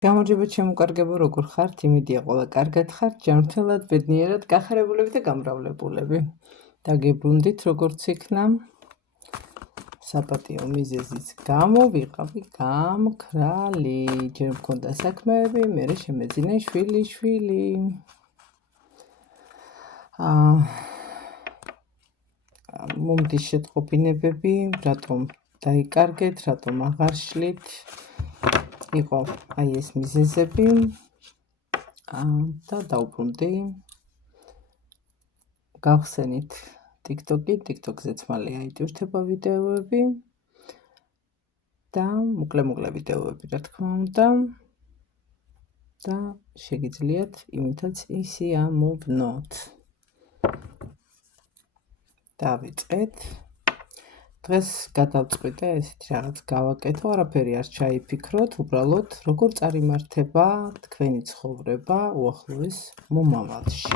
გამარჯობა ჩემო როგორ ხართ? იმედია ყველა კარგად ხართ, ჯანმრთელად, ბედნიერად, გახარებულები და გამრავლებულები. დაგებრუნდით როგორც იქნა. საპატიო მიზეზის გამო ვიყავი გამქრალი. ჯერ მქონდა საქმეები, მერე შემეძინა შვილი. მომდის შეტყობინებები, რატომ დაიკარგეთ, რატომ აღარ შლით. იყო აი ეს მიზეზები და დავბრუნდი. გავხსენით TikTok-ზე მალე აიტვირთება ვიდეოები და მოკლე ვიდეოები რა თქმა უნდა და შეგიძლიათ იმითაც ისიამოვნოთ. დავიწყეთ. დღეს გადავწყვიტე ესეთი რაღაც გავაკეთო, არაფერი არ ჩაიფიქროთ, უბრალოდ როგორ წარიმართება თქვენი ცხოვრება უახლოეს მომავალში.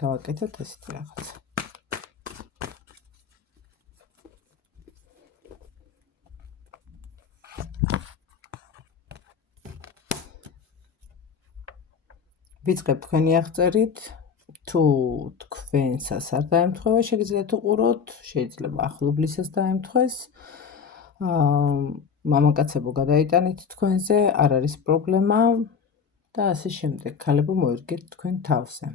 გავაკეთოთ ესეთი რაღაც. ვიწყებ თქვენი აღწერით. თუ თქვენსას არ დაემთხვევა, შეგიძლიათ უყუროთ, შეიძლება ახლობლისას დაემთხვეს. მამაკაცებო გადაიტანეთ თქვენზე, არ არის პრობლემა და ასე შემდეგ. ქალებო მოერგეთ თქვენ თავზე.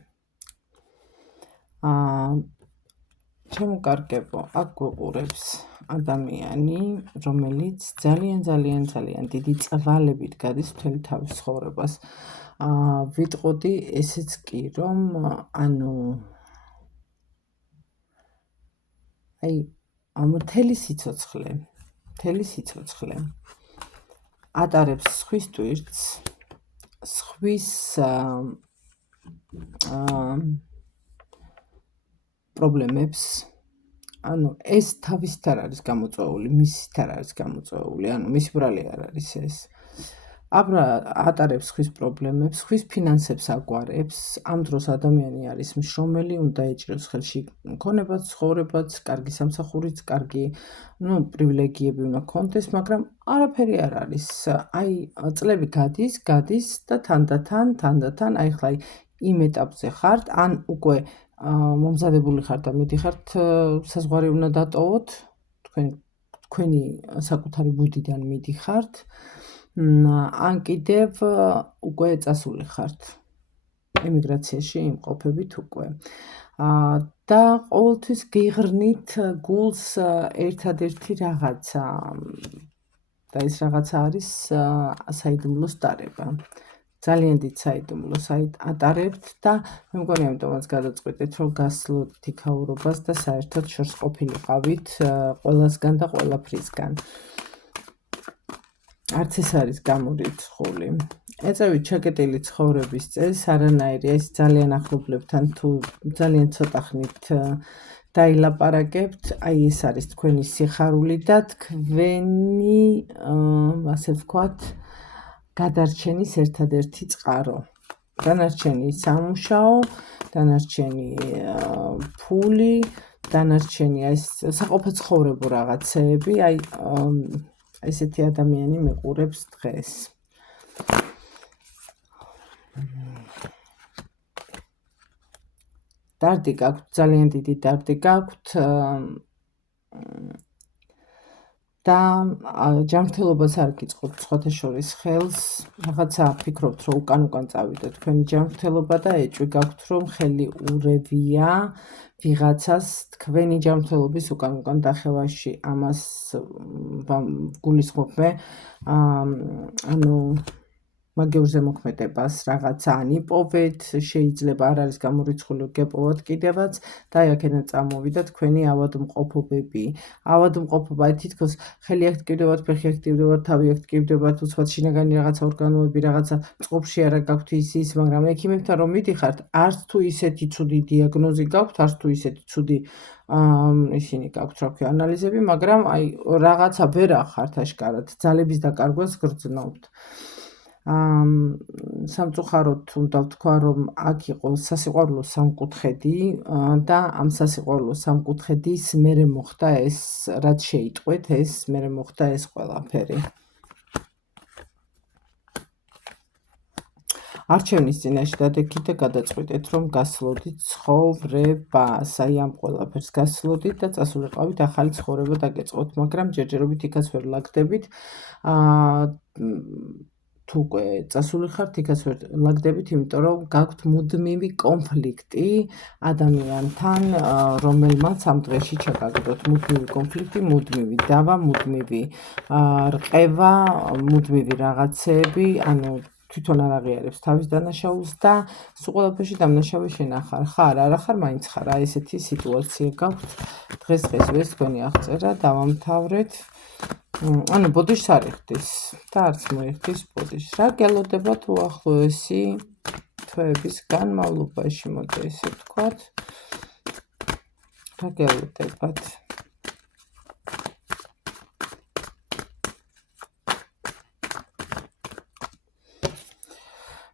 ჩემო კარგებო, აქ გვიყურებს ადამიანი, რომელიც ძალიან დიდი წვალებით გადის მთელი თავის ცხოვრებას. ვიტყოდი ესეც კი, რომ მთელი სიცოცხლე ატარებს სხვის ტვირთს, სხვის პრობლემებს. ეს თავისით არ არის გამოწვეული, მისით არ არის გამოწვეული, მისი ბრალი არ არის ეს. ატარებს ხვის პრობლემებს, ხვის ფინანსებს აგვარებს. ამ დროს ადამიანი არის მშრომელი, უნდა ეჭიროს ხელში მქონებაც, ცხოვრებაც, კარგი სამსახურიც, კარგი პრივილეგიები უნდა ჰქონდეს, მაგრამ არაფერი არ არის. წლები გადის და თანდათან, ახლა იმ ეტაპზე ხართ, ან უკვე მომზადებული ხართ და მიდიხართ საზღვარი უნდა დატოვოთ, თქვენი საკუთარი ბუდიდან მიდიხართ. ან კიდევ უკვე წასული ხართ ემიგრაციაში იმყოფებით უკვე. და ყოველთვის გეღრნით გულს ერთადერთი რაღაცა და ეს რაღაცა არის საიდუმლოს ტარება. ძალიან დიდ საიდუმლოს ატარებთ და მე მგონი ამიტომაც გადაწყვეტეთ, რომ გასლოთ იქაურობას და საერთოდ შორს ყოფილიყავით ყველასგან და ყველაფრისგან. არც ეს არის გამორიცხული. ეწევით ჩაკეტილი ცხოვრების წესს, არანაირი, ეს ძალიან ახლობლებთან თუ ძალიან ცოტა ხნით დაილაპარაკებთ, ეს არის თქვენი სიხარული და თქვენი, ასე ვთქვათ, გადარჩენის ერთადერთი წყარო. დანარჩენი სამუშაო, დანარჩენი ფული, დანარჩენი საყოფო ცხოვრებო რაღაცეები, ესეთი ადამიანი მიყურებს დღეს. დარდი გაქვთ, ძალიან დიდი დარდი გაქვთ და ჯანმრთელობას არ გიწყობთ სხვათა შორის ხელს. რაღაცა ფიქრობთ, რომ უკან წავიდეთ თქვენი ჯანმრთელობა და ეჭვი გაქვთ, რომ ხელი ურევია ვიღაცას თქვენი ჯანმრთელობის უკან დახევაში. ამას გულისხმობ მე, მაგეურზე მოქმედებას რაღაცა ან იპოვეთ, შეიძლება არ არის გამორიცხული, გეპოვოთ კიდევაც და აქედან წამოვიდა თქვენი ავადმყოფობები. ავადმყოფობა თითქოს ხელი აქ ტკივდებათ, ფეხი აქ ტკივდებათ, თავი აქ ტკივდებათ, უცბად შინაგანი რაღაცა ორგანოები, რაღაცა წყობში არა გაქვთ ის, მაგრამ ექიმებთან რომ მიდიხართ, არც თუ ისეთი ცუდი დიაგნოზი გაქვთ, არც თუ ისეთი ცუდი ისინი გაქვთ, რა ვქო, ანალიზები, მაგრამ რაღაცა ვერ ახართ აშკარად, ძალების დაკარგვას გრძნობთ. სამწუხაროდ უნდა ვთქვა, რომ აქ იყო სასიყვარულო სამკუთხედი და ამ სასიყვარულო სამკუთხედის მერე მოხდა ეს, რაც შეიტყვეთ, მერე მოხდა ეს ყველაფერი. არჩევნის წინაშე დადექით და გადაწყვიტეთ, რომ გასვლოდით ცხოვრებას, აი ამ ყველაფერს გასვლოდით და წასულიყავით ახალი ცხოვრება დაგეწყოთ, მაგრამ ჯერჯერობით იქაც ვერ ლაგდებით. თუ უკვე წასული ხართ, იქაც ვერ ლაგდებით, იმიტომ რომ გაქვთ მუდმივი კონფლიქტი ადამიანთან, რომელმაც ამ დღეში ჩაგაგდოთ. მუდმივი კონფლიქტი, მუდმივი დავა, მუდმივი რყევა, მუდმივი რაღაცეები, ანუ თვითონ არ აღიარებს თავის დანაშაულს და სულ ყველაფერში დამნაშავე შენ ხარ, არა ხარ, მაინც ხარ. აი ესეთი სიტუაცია გაქვთ დღეს თქვენი აღწერა, დავამთავრეთ. ანუ ბოდიშს არ იხდის და არც მოიხდის ბოდიშს. რა გელოდებათ უახლოესი თვეების განმავლობაში, მოდი ესე ვთქვათ. რა გელოდებათ?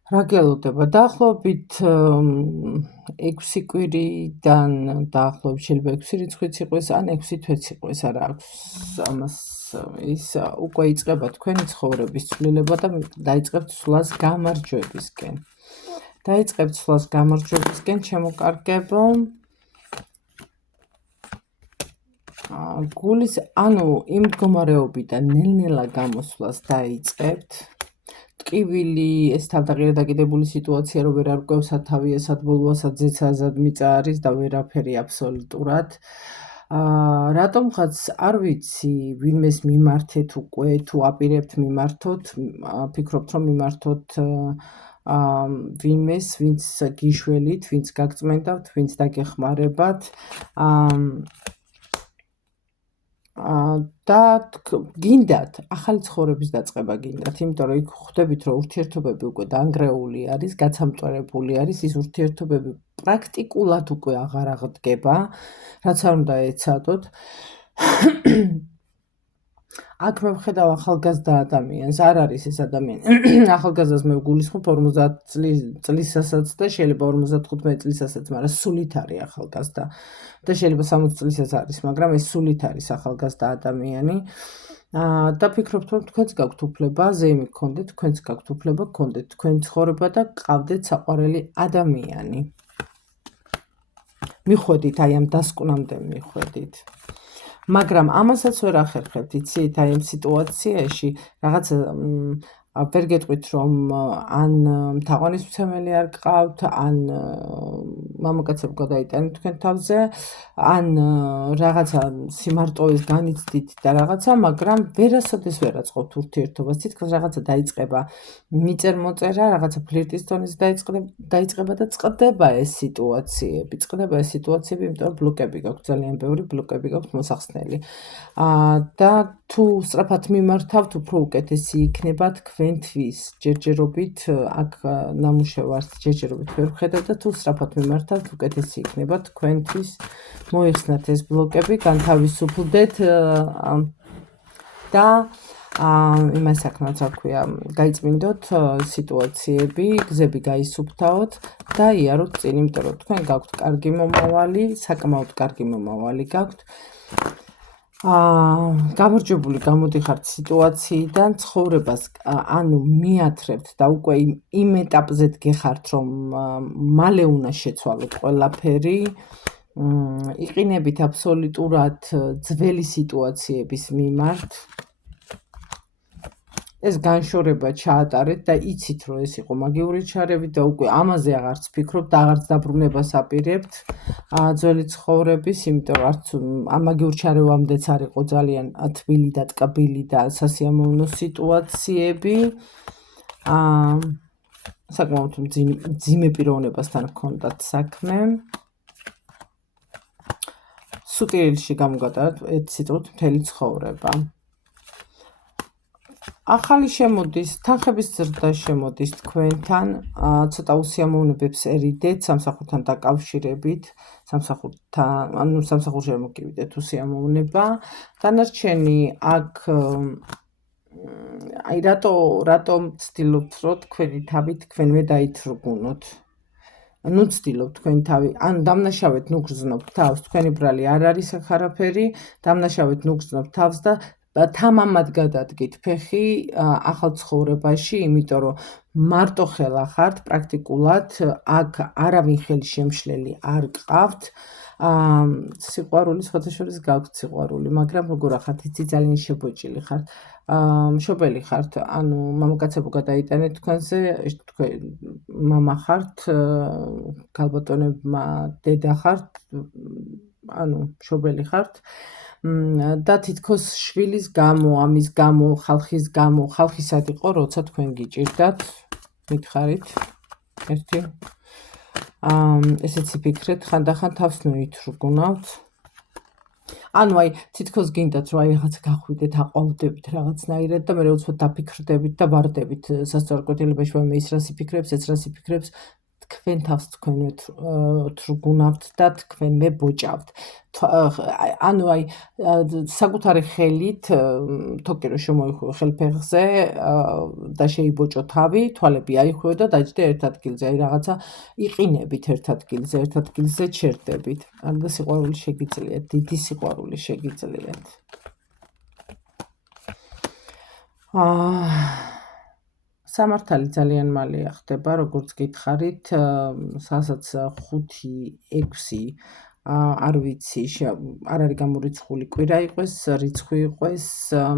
რა გელოდება? დაახლოებით 6 კვირიდან დაახლოებით შეიძლება 6 რიცხვიც იყოს, ან 6 თვეც იყოს, არა აქვს ამას ის უკვე იწყება თქვენი ცხოვრების ცვლილება და დაიწყებთ სვლას გამარჯვებისკენ. დაიწყებთ სვლას გამარჯვებისკენ, შემოკარგებო. გულის, ანუ იმ მდგომარეობიდან ნელ-ნელა გამოსვლას დაიწყებთ. ტკივილი, ეს თავდაღირა დაკიდებული სიტუაცია, რომ ვერ არკვევ სათავია, სადბოლოა, საძეცა, სადმიწა არის და ვერაფერი აბსოლუტურად. რატომღაც არ ვიცი, ვინმეს მიმართეთ უკვე, თუ აპირებთ მიმართოთ, ფიქრობთ, რომ მიმართოთ ვინმეს, ვინც გიშველით, ვინც გაგწმენდავთ, ვინც დაგეხმარებათ. და გინდათ, ახალი ცხოვრების დაწყება გინდათ, იმიტომ რომ იქ ხვდებით, რომ ურთიერთობები უკვე დაანგრეული არის, გაცამწვერებული არის, ის ურთიერთობები პრაქტიკულად უკვე აღარ აღდგება, რაც არ უნდა ეცადოთ. აქ მე ვხედავ ახალგაზრდა ადამიანს, არ არის ეს ადამიანი. ახალგაზრდას მე ვგულისხმობ 50 წლისასაც და შეიძლება 55 წლისასაც, მაგრამ სულით არის ახალგაზრდა და შეიძლება 60 წლისაც არის, მაგრამ ეს სულით არის ახალგაზრდა ადამიანი. და ფიქრობთ, რომ თქვენც გაქვთ უფლება, ზეიმი გქონდეთ, თქვენც გაქვთ უფლება, გქონდეთ თქვენი ცხოვრება და გყავდეთ საყვარელი ადამიანი. მიხვედით, აი ამ დასკვნამდე მიხვედით. მაგრამ ამასაც ვერ ახერხებთ, იცით, აი ამ სიტუაციაში რაღაცა ვერ გეტყვით, რომ ან თაყვანისმცემელი არ გყავთ, ან მამაკაცები გადაიტანეთ თქვენ თავზე, ან რაღაცა სიმარტოეს განიცდით და რაღაცა, მაგრამ ვერასოდეს ვერ აწყობთ ურთიერთობას. თითქოს რაღაცა დაიწყება მიწერ-მოწერა, რაღაცა ფლირტის დონეზე დაიწყება და წყდება ეს სიტუაციები. იმიტომ რომ ბლოკები გაქვთ, ძალიან ბევრი ბლოკები გაქვთ მოსახსნელი. და თუ სწრაფად მიმართავთ, უფრო უკეთესი იქნება თქვენთვის. ჯერჯერობით აქ ნამუშევარს ჯერჯერობით ვერ ვხედავ და თუ სწრაფად მიმართავთ, უკეთესი იქნება თქვენთვის. მოიხსნათ ეს ბლოკები, განთავისუფლდეთ და იმას საქმეც რა ქვია, გაიწმინდოთ სიტუაციები, გზები გაისუფთავოთ და იაროთ წინ, იმიტომ რომ თქვენ გაქვთ კარგი მომავალი, საკმაოდ კარგი მომავალი გაქვთ. გამარჯვებული გამოდიხართ სიტუაციიდან, ცხოვრებას ანუ მიათრებთ და უკვე იმ ეტაპზეთ გეხართ, რომ მალე უნდა შეცვალოთ ყველაფერი. იყინებით აბსოლუტურად ძველი სიტუაციების მიმართ. ეს განშორება ჩაატარეთ და იცით, რომ ეს იყო მაგიური ჩარევი და უკვე ამაზე აღარც ფიქრობთ, აღარც დაბრუნებას აპირებთ ძველი ცხოვრების, იმიტომ რომ არც ამ მაგიურ ჩარევამდეც არ იყო ძალიან თბილი და ტკბილი და სასიამოვნო სიტუაციები. საკმაოდ მძიმე პიროვნებასთან ჰქონდათ საქმე. სუტირილში გამოგატარეთ ერთ სიტყვით მთელი ცხოვრება. ახალი შემოდის, თანხების ზრდა შემოდის თქვენთან, ცოტა უსიამოვნებებს ერიდეთ სამსახურთან დაკავშირებით, სამსახურში არ მოგივიდეთ უსიამოვნება. დანარჩენი აქ აი რატომ ცდილობთ, რომ თქვენი თავი თქვენვე დაითრგუნოთ. ნუ ცდილობთ თქვენი თავი, ან დამნაშავეთ ნუ გრძნობთ თავს, თქვენი ბრალი არ არის აქ არაფერი, დამნაშავეთ ნუ გრძნობთ თავს და თამამად გადადგით ფეხი ახალ ცხოვრებაში, იმიტომ რომ მარტო ხელა ხართ, პრაქტიკულად აქ არავინ ხელშემშლელი არ გყავთ. სიყვარული სხვათა შორის გაქვთ სიყვარული, მაგრამ როგორ ახართ, იცი ძალიან შებოჭილი ხართ. მშობელი ხართ, ანუ მამაკაცებო გადაიტანეთ თქვენზე, თქვენ მამა ხართ, ქალბატონებმა დედა ხართ, ანუ მშობელი ხართ. და თითქოს შვილის გამო, ამის გამო, ხალხის გამო, ხალხისად იყო, როცა თქვენ გიჭირდათ, მითხარით, ერთი. ესეც იფიქრეთ, ხანდახან თავს ნოითრგუნავთ. ანუ აი, თითქოს გინდათ, რომ აი რაღაცა გახვიდეთ, აყვავდებით რაღაცნაირად და მერე უცბად დაფიქრდებით და ვარდებით სასწორკვეთილებაში, ვაიმე ის რას იფიქრებს, ეს რას იფიქრებს, თქვენ თავს თქვენ თრგუნავთ და თქვენ მებოჭავთ. ანუ აი, საკუთარი ხელით, თოკი რომ შემოიხვიო ხელფეხზე და შეიბოჭო თავი, თვალები აიხვიო და დაჯდე ერთ ადგილზე, აი რაღაცა იყინებით ერთ ადგილზე, ერთ ადგილზე ჩერდებით. და სიყვარული შეგიძლიათ, დიდი სიყვარული შეგიძლიათ. სამართალი ძალიან მალე ხდება, როგორც გითხარით, სასაც 5-6 არ ვიცი, არ არის გამორიცხული კვირა იყოს, რიცხვი იყოს,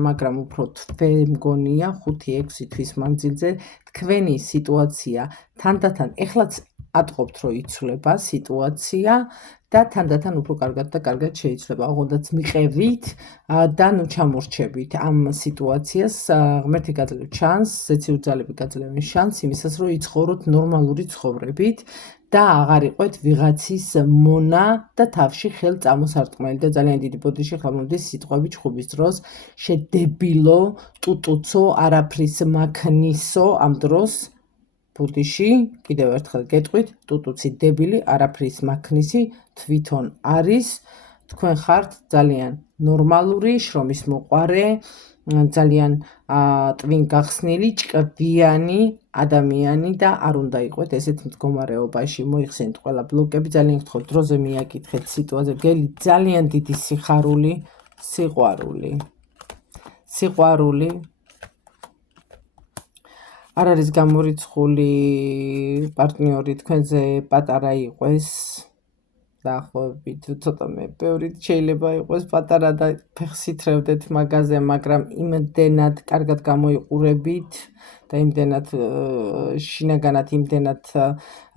მაგრამ უფრო თვე მგონია 5-6 თვის მანძილზე თქვენი სიტუაცია თანდათან ეხლაც ატყობთ, რომ იცვლება სიტუაცია და თანდათან უფრო კარგად და კარგად შეიცვლება. ოღონდაც მიყევით და ნუ ჩამორჩებით ამ სიტუაციას, ღმერთი გაძლევთ შანსს, ზეციუძალები გაძლევენ შანსს იმისას, რომ იცხოვროთ ნორმალური ცხოვრებით და აღარ იყოთ ვიღაცის მონა და თავში ხელ წამოსარტყმელი და ძალიან დიდი ბოდიში ხამოდის სიტყვები ჩხუბის დროს შედებილო, ტუტუცო, არაფრის მაქნისო ამ დროს ბუდიში, კიდევ ერთხელ გეტყვით, ტუტუცი დებილი, არაფრის მაქნისი თვითონ არის, თქვენ ხართ ძალიან ნორმალური, შრომის მოყვარე, ძალიან ტვინ გახსნილი, ჭკვიანი ადამიანი და არ უნდა იყოთ ესეთ მდგომარეობაში. მოიხსენით ყველა ბლოკები, ძალიან გთხოვთ, დროზე მიაკითხეთ სიტუაციაზე, გელით ძალიან დიდი სიხარული, სიყვარული. არ არის გამორიცხული პარტნიორი თქვენზე პატარა იყოს, დაახლოებით ცოტა ბევრი შეიძლება იყოს პატარა და ფეხს ითრევდეთ მაგაზე, მაგრამ იმდენად კარგად გამოიყურებით და იმდენად შინაგანად იმდენად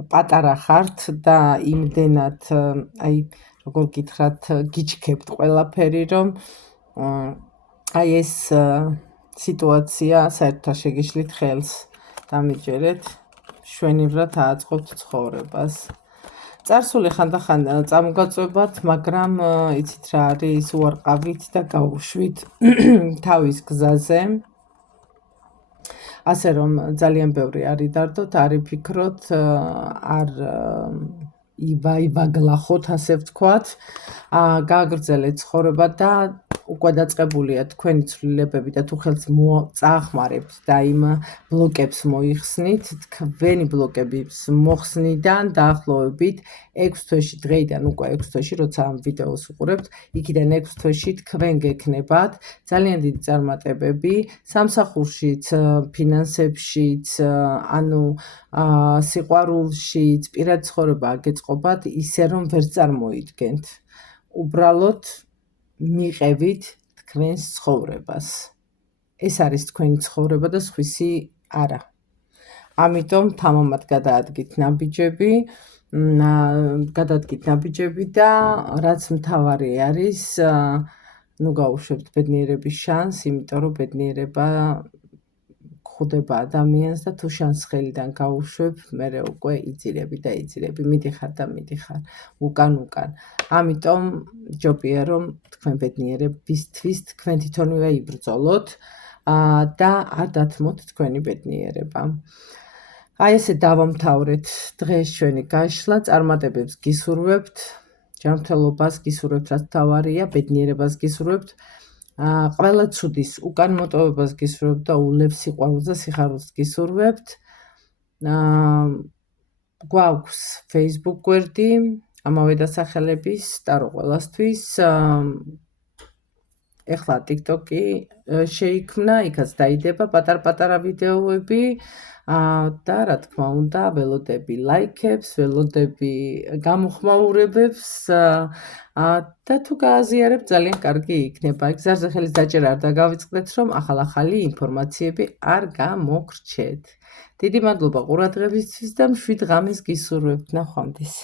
პატარა ხართ და იმდენად აი როგორ გითხრათ, გიჩქებთ ყველაფერი, რომ აი ეს სიტუაცია საერთოდ არ შეგიშლით ხელს. დამიჯერეთ, შვენივრად ააწყობთ ცხოვრებას. წარსული ხანდახან წამოგაწვევათ, მაგრამ იცით რა არის, უარყავით და გაუშვით თავის გზაზე. ასე რომ ძალიან ბევრი არ იდარდოთ, არ იფიქროთ, არ ივაგლახოთ, ასე ვთქვათ, გააგრძელეთ ცხოვრება და უკვე დაწყებულია თქვენი ცვლილებები და თუ ხელს წაახმარებთ და იმ ბლოკებს მოიხსნით, თქვენი ბლოკების მოხსნიდან დაახლოებით 6 თვეში, დღეიდან უკვე 6 თვეში, როცა ამ ვიდეოს უყურებთ, იქიდან 6 თვეში თქვენ გექნებათ ძალიან დიდი წარმატებები სამსახურშიც, ფინანსებშიც, ანუ სიყვარულშიც, პირად ცხოვრება აგეწყობათ ისე, რომ ვერ წარმოიდგენთ. უბრალოდ მიყევით თქვენს ცხოვრებას. ეს არის თქვენი ცხოვრება და სხვისი არა. ამიტომ თამამად გადაადგით ნაბიჯები და რაც მთავარი არის, ნუ გაუშვებთ ბედნიერების შანსს, იმიტომ რომ ბედნიერება ხვდება ადამიანს და თუ შანსს ხელიდან გაუშვებ, მერე უკვე იძირები, მიდიხარ და მიდიხარ, უკან. ამიტომ ჯობია რომ თქვენ ბედნიერებისთვის თქვენ თვითონვე იბრძოლოთ და არ დათმოთ თქვენი ბედნიერება. აი ესე დავამთავრეთ დღეს ჩვენი გაშლა, წარმატებებს გისურვებთ, ჯანმრთელობას გისურვებთ, რაც მთავარია, ბედნიერებას გისურვებთ. ყველა ცუდის უკანმოტოვებას გისურვებთ და ულევ სიყვარულს და სიხარულს გისურვებთ. გვაქვს Facebook გვერდი, ამავე დასახელების, ტარო ყველასთვის. ეხლა TikTok-ი შეიქმნა, იქაც დაიდება პატარ-პატარა ვიდეოები და რა თქმა უნდა, ველოდები ლაიქებს, ველოდები გამოხმაურებებს და თუ გააზიარებ, ძალიან კარგი იქნება. გზაზე ხელის დაჭერა არ დაგავიწყდეთ, რომ ახალ-ახალი ინფორმაციები არ გამოგრჩეთ. დიდი მადლობა ყურადღებისთვის და მშვიდ ღამეს გისურვებთ. ნახვამდის.